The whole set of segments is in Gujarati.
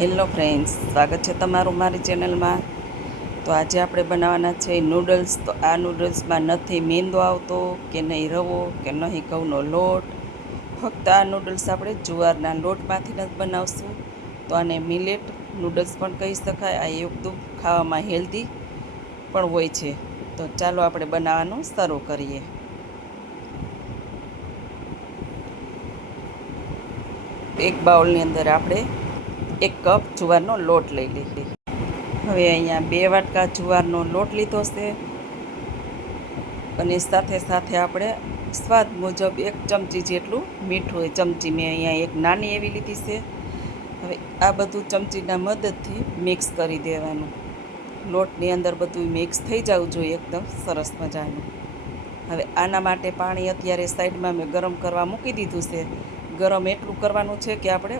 હેલો ફ્રેન્ડ્સ, સ્વાગત છે તમારું મારી ચેનલમાં. તો આજે આપણે બનાવવાના છે નૂડલ્સ. તો આ નૂડલ્સમાં નથી મેંદો આવતો કે નહીં રવો કે નહીં ઘઉંનો લોટ. ફક્ત આ નૂડલ્સ આપણે જુવારના લોટમાંથી જ બનાવશું. તો આને મિલેટ નૂડલ્સ પણ કહી શકાય. આ એકદમ ખાવામાં હેલ્ધી પણ હોય છે. તો ચાલો આપણે બનાવવાનું શરૂ કરીએ. એક બાઉલની અંદર આપણે 1 કપ જુવારનો લોટ લઈ લઈએ. હવે અહીંયા 2 વાટકા જુવારનો લોટ લીધો છે અને સાથે સાથે આપણે સ્વાદ મુજબ 1 ચમચી જેટલું મીઠું ચમચી મેં અહીંયા એક નાની એવી લીધી છે. હવે આ બધું ચમચીના મદદથી મિક્સ કરી દેવાનું. લોટની અંદર બધું મિક્સ થઈ જવું જોઈએ એકદમ સરસ મજાનું. હવે આના માટે પાણી અત્યારે સાઈડમાં મેં ગરમ કરવા મૂકી દીધું છે. ગરમ એટલું કરવાનું છે કે આપણે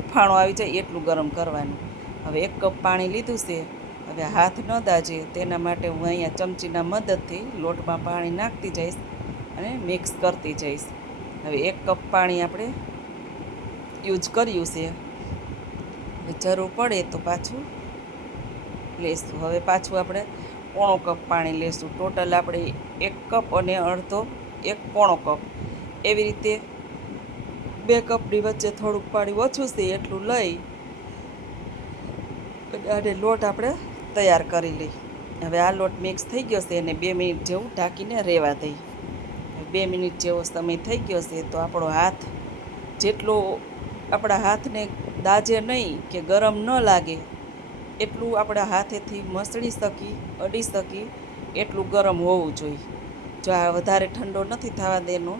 ઉફાણો આવી જાય એટલું ગરમ કરવાનું. હવે 1 કપ પાણી લીધું છે. હવે હાથ ન દાજે તેના માટે હું અહીંયા ચમચીના મદદથી લોટમાં પાણી નાખતી જઈશ અને મિક્સ કરતી જઈશ. હવે 1 કપ પાણી આપણે યુઝ કર્યું છે. હવે જરૂર પડે તો પાછું લઈશું. હવે પાછું આપણે 1/4 કપ પાણી લઈશું. ટોટલ આપણે 1 કપ અને અડધો 1/4 કપ એવી રીતે 2 કપની વચ્ચે થોડુંક પાણી ઓછું છે એટલું લઈ અને લોટ આપણે તૈયાર કરી લઈ. હવે આ લોટ મિક્સ થઈ ગયો છે અને 2 મિનિટ જેવું ઢાંકીને રહેવા દઈ. 2 મિનિટ જેવો સમય થઈ ગયો છે તો આપણો હાથ જેટલો આપણા હાથને દાજે નહીં કે ગરમ ન લાગે એટલું આપણા હાથેથી મસળી શકી અડી શકી એટલું ગરમ હોવું જોઈએ. જો આ વધારે ઠંડો નથી થવા દેનો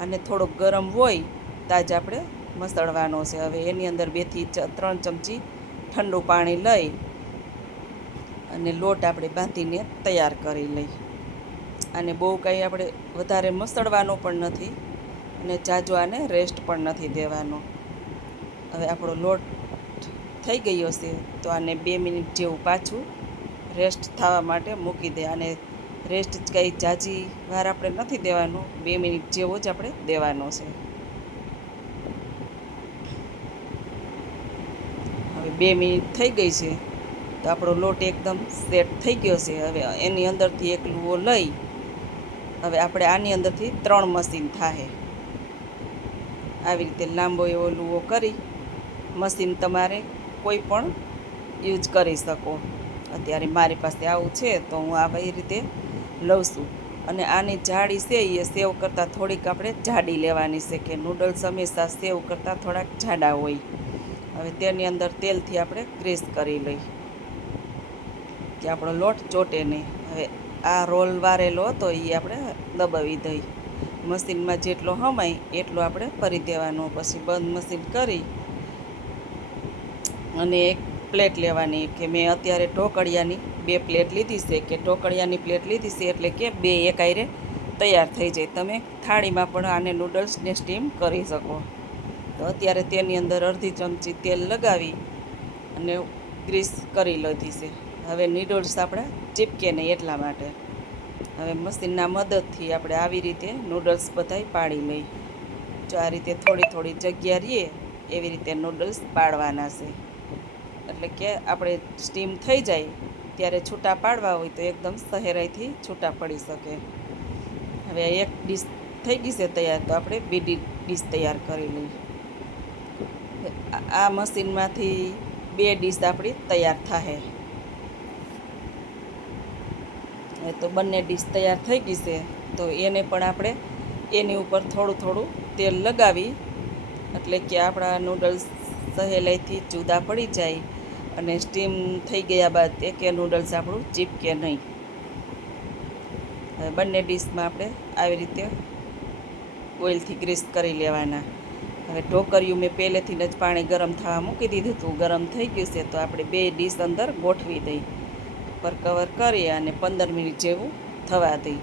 અને થોડોક ગરમ હોય તાજ આપણે મસળવાનો છે. હવે એની અંદર 2 થી 3 ચમચી ઠંડુ પાણી લઈ અને લોટ આપણે બાંધીને તૈયાર કરી લઈ. અને બહુ કાંઈ આપણે વધારે મસળવાનો પણ નથી અને જાજો આને રેસ્ટ પણ નથી દેવાનો. હવે આપણો લોટ થઈ ગયો છે તો આને 2 મિનિટ જેવું પાછું રેસ્ટ થવા માટે મૂકી દે. અને રેસ્ટ કંઈ જાજી વાર આપણે નથી દેવાનું, 2 મિનિટ જેવો જ આપણે દેવાનો છે. હવે 2 મિનિટ થઈ ગઈ છે તો આપણો લોટ એકદમ સેટ થઈ ગયો છે. હવે એની અંદરથી એક લુઓ લઈ હવે આપણે આની અંદરથી 3 મશીન થાય આવી રીતે લાંબો એવો લુઓ કરી મશીન તમારે કોઈ પણ યુઝ કરી શકો. અત્યારે મારી પાસે આવું છે તો હું આવી રીતે લઉં છું. અને આની જાડી છે એ સેવ કરતાં થોડીક આપણે જાડી લેવાની છે કે નૂડલ્સ હંમેશા સેવ કરતાં થોડાક જાડા હોય. હવે તેની અંદર તેલથી આપણે ગ્રીસ કરી લઈ કે આપણો લોટ ચોટે નહીં. હવે આ રોલ વારેલો હતો એ આપણે દબાવી દઈ. મશીનમાં જેટલો હમાય એટલો આપણે ભરી દેવાનો. પછી બંધ મશીન કરી અને એક પ્લેટ લેવાની કે મેં અત્યારે ઢોકળિયાની 2 પ્લેટ લીધી છે કે ઢોકળિયાની પ્લેટ લીધી છે એટલે કે 2 એકાયરે તૈયાર થઈ જાય. તમે થાળીમાં પણ આને નૂડલ્સને સ્ટીમ કરી શકો. તો અત્યારે તેની અંદર અડધી ચમચી તેલ લગાવી અને ગ્રીસ કરી લીધી છે. હવે નૂડલ્સ આપણે ચીપકે નહીં એટલા માટે હવે મશીનના મદદથી આપણે આવી રીતે નૂડલ્સ બધાય પાડી લઈ. જો આ રીતે થોડી થોડી જગ્યા રહીએ એવી રીતે નૂડલ્સ પાડવાના છે. એટલે કે આપણે સ્ટીમ થઈ જાય ત્યારે છૂટા પાડવા હોય તો એકદમ સહેરાઈથી છૂટા પડી શકે. હવે એક ડીશ થઈ ગઈ છે તૈયાર તો આપણે બીજી ડીશ તૈયાર કરી લઈએ. આ મશીનમાંથી 2 ડીશ આપણી તૈયાર થાય. તો બંને ડીશ તૈયાર થઈ ગઈ છે તો એને પણ આપણે એની ઉપર થોડું થોડું તેલ લગાવી એટલે કે આપણા નૂડલ્સ સહેલાઈથી જુદા પડી જાય અને સ્ટીમ થઈ ગયા બાદ એકે નૂડલ્સ આપણું ચીપકે નહીં. હવે બંને ડીશમાં આપણે આવી રીતે ઓઇલથી ગ્રીસ કરી લેવાના. હવે ઢોકળિયું મેં પહેલેથી જ પાણી ગરમ થવા મૂકી દીધું હતું. ગરમ થઈ ગયું છે તો આપણે 2 ડીશ અંદર ગોઠવી દઈ પર કવર કરી અને 15 મિનિટ જેવું થવા દઈ.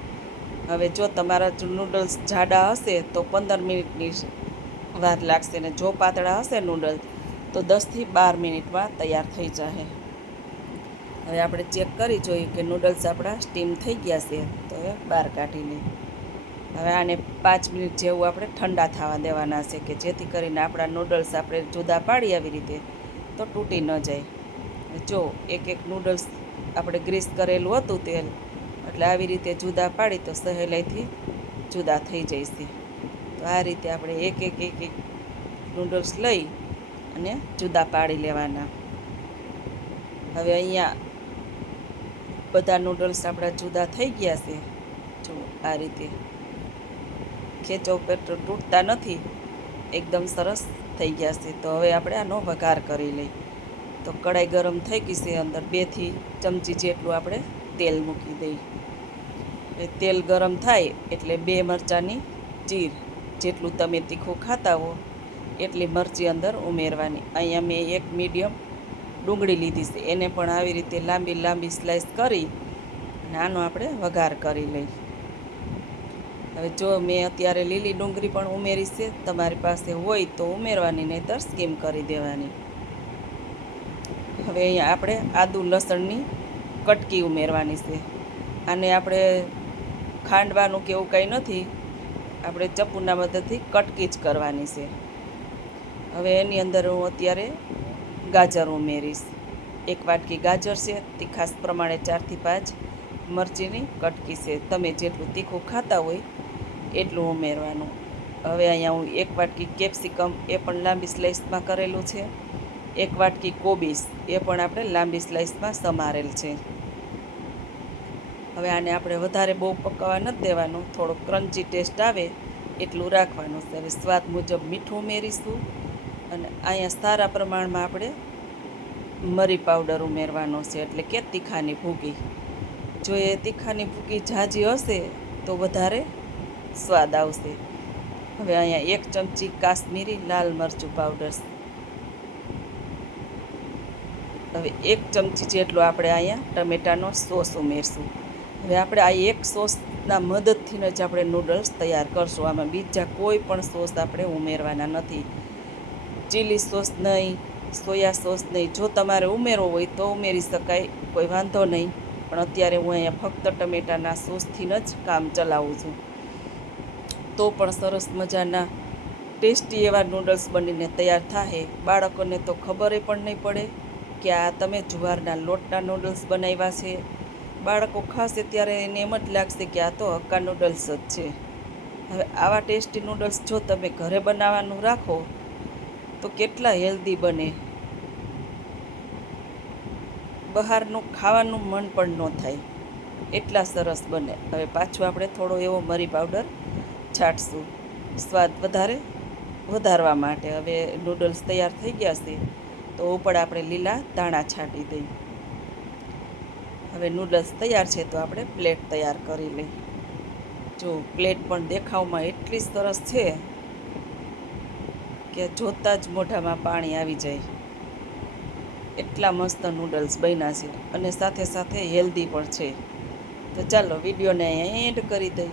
હવે જો તમારા નૂડલ્સ જાડા હશે તો 15 મિનિટની વાર લાગશે ને જો પાતળા હશે નૂડલ્સ તો 10 થી 12 મિનિટમાં તૈયાર થઈ જશે. હવે આપણે ચેક કરી જોઈએ કે નૂડલ્સ આપણા સ્ટીમ થઈ ગયા છે તો હવે બહાર કાઢી લઈએ. હવે આને 5 મિનિટ જેવું આપણે ઠંડા થવા દેવાના છે કે જેથી કરીને આપણા નૂડલ્સ આપણે જુદા પાડી આવી રીતે તો તૂટી ન જાય. જો એક એક નૂડલ્સ આપણે ગ્રીસ કરેલું હતું તેલ, એટલે આવી રીતે જુદા પાડી તો સહેલાઈથી જુદા થઈ જશે. તો આ રીતે આપણે એક એક નૂડલ્સ લઈ અને જુદા પાડી લેવાના. હવે અહીંયા બધા નૂડલ્સ આપણા જુદા થઈ ગયા છે. જો આ રીતે ખેંચો પેટો તૂટતા નથી, એકદમ સરસ થઈ ગયા છે. તો હવે આપણે આનો વઘાર કરી લઈ. તો કઢાઈ ગરમ થઈ ગઈ છે, અંદર 2 થી ચમચી જેટલું આપણે તેલ મૂકી દઈ. તેલ ગરમ થાય એટલે 2 મરચાંની ચીર, જેટલું તમે તીખું ખાતા હો એટલી મરચી અંદર ઉમેરવાની. અહીંયા મેં 1 મીડિયમ ડુંગળી લીધી છે, એને પણ આવી રીતે લાંબી લાંબી સ્લાઈસ કરી અને આનો આપણે વઘાર કરી લઈ. હવે જો મેં અત્યારે લીલી ડુંગળી પણ ઉમેરી છે, તમારી પાસે હોય તો ઉમેરવાની, નહીંતર સ્કીમ કરી દેવાની. હવે અહીંયા આપણે આદુ લસણની કટકી ઉમેરવાની છે. આને આપણે ખાંડવાનું કે એવું કંઈ નથી, આપણે ચપ્પુના મદદથી કટકી જ કરવાની છે. હવે એની અંદર હું અત્યારે ગાજર ઉમેરીશ. 1 વાટકી ગાજર છે, તીખાસ પ્રમાણે 4 થી 5 મરચીની કટકી છે. તમે જેટલું તીખું ખાતા હોય એટલું ઉમેરવાનું. હવે અહીંયા હું 1 વાટકી કેપ્સિકમ, એ પણ લાંબી સ્લાઇસમાં કરેલું છે. 1 વાટકી કોબીસ, એ પણ આપણે લાંબી સ્લાઇસમાં સમારેલ છે. હવે આને આપણે વધારે બહુ પકાવવા નથી દેવાનું, થોડો ક્રન્ચી ટેસ્ટ આવે એટલું રાખવાનું છે. હવે સ્વાદ મુજબ મીઠું ઉમેરીશું અને અહીંયા સારા પ્રમાણમાં આપણે મરી પાવડર ઉમેરવાનો છે, એટલે કે તીખાની ભૂકી. જો એ તીખાની ભૂકી ઝાઝી હશે તો વધારે સ્વાદ આવશે. હવે અહીંયા 1 ચમચી કાશ્મીરી લાલ મરચું પાવડર. હવે 1 ચમચી જેટલો આપણે અહીંયા ટમેટાનો સોસ ઉમેરશું. હવે આપણે આ એક સોસના મદદથી જ આપણે નૂડલ્સ તૈયાર કરશું. આમાં બીજા કોઈ પણ સોસ આપણે ઉમેરવાના નથી. ચીલી સોસ નહીં, સોયા સોસ નહીં. જો તમારે ઉમેરવો હોય તો ઉમેરી શકાય, કોઈ વાંધો નહીં. પણ અત્યારે હું અહીંયા ફક્ત ટમેટાના સોસથી જ કામ ચલાવું છું. તો પણ સરસ મજાના ટેસ્ટી એવા નૂડલ્સ બનીને તૈયાર થાય. બાળકોને તો ખબર પણ નહીં પડે કે આ તમે જુવારના લોટના નૂડલ્સ બનાવ્યા છે. બાળકો ખાશે ત્યારે એને એમ જ લાગશે કે આ તો હક્કા નૂડલ્સ જ છે. હવે આવા ટેસ્ટી નૂડલ્સ જો તમે ઘરે બનાવવાનું રાખો તો કેટલા હેલ્ધી બને, બહારનું ખાવાનું મન પણ ન થાય, એટલા સરસ બને. હવે પાછું આપણે થોડો એવો મરી પાવડર છાંટશું સ્વાદ વધારવા માટે. હવે નૂડલ્સ તૈયાર થઈ ગયા છે તો ઉપર આપણે લીલા ધાણા છાંટી દઈએ. હવે નૂડલ્સ તૈયાર છે તો આપણે પ્લેટ તૈયાર કરી લઈએ. જો પ્લેટ પણ દેખાવમાં એટલી સરસ છે કે જોતાં જ મોઢામાં પાણી આવી જાય, એટલા મસ્ત નૂડલ્સ બન્યા છે અને સાથે સાથે હેલ્ધી પણ છે. તો ચાલો વિડીયોને અહીંયા એન્ડ કરી દઈએ.